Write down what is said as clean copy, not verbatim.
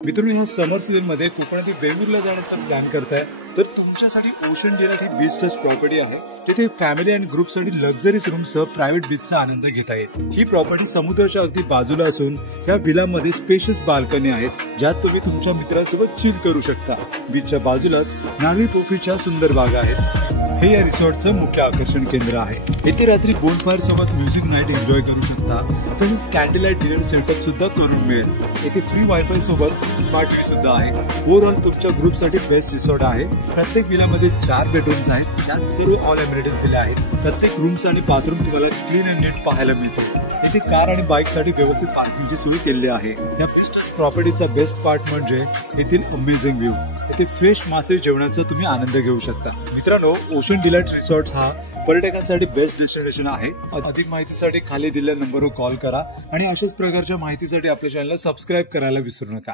मित्रांनो, ह्या समर सीझन मध्ये कोकणातील वेंगुर्ला जाण्याचा प्लॅन करताय तर तुमच्यासाठी ओशन डिलाइट ही बीच टच प्रॉपर्टी आहे। तिथे फॅमिली आणि ग्रुप साठी लक्झरीज रूम सह प्रायव्हेट बीचचा आनंद घेता येईल। ही प्रॉपर्टी समुद्राच्या अगदी बाजूला असून या विला मध्ये स्पेशियस बाल्कनी आहेत, ज्यात तुम्ही तुमच्या मित्रांसोबत चिल करू शकता। बीचच्या बाजूलाच नारळी पोफळीच्या सुंदर बागा आहेत। हे या रिसॉर्टचं मुख्य आकर्षण केंद्र आहे। येथे रात्री बोनफायर सोबत म्युझिक नाईट एन्जॉय करू शकता, तसेच कॅन्डललाइट डिनर सेटअप सुद्धा करून मिळेल। येथे फ्री वायफाय सोबत स्मार्ट टीव्ही सुद्धा आहे। ओव्हरऑल तुमच्या ग्रुप साठी बेस्ट रिसॉर्ट आहे। प्रत्येक विलामध्ये 4 बेडरूम्स आहेत, ज्यात सर्व ऑल एमिनिटीज दिल्या आहेत। प्रत्येक रूम्स आणि बाथरूम तुम्हाला क्लीन अँड नीट पाहायला मिळते। येथे कार आणि बाईक साठी व्यवस्थित पार्किंगची सोय केलेली आहे। या बिझनेस प्रॉपर्टीचा बेस्ट पार्ट म्हणजे येथील अमेझिंग व्ह्यू। येथे फ्रेश मासे जेवणाचा तुम्ही आनंद घेऊ शकता। मित्रांनो, ओशन डिलाइट रिसॉर्ट हा पर्यटकांसाठी बेस्ट डेस्टिनेशन आहे। अधिक माहितीसाठी खाली दिलेल्या नंबरवर कॉल करा आणि अशाच प्रकारच्या माहितीसाठी आपल्या चॅनलला सबस्क्राइब करायला विसरू नका।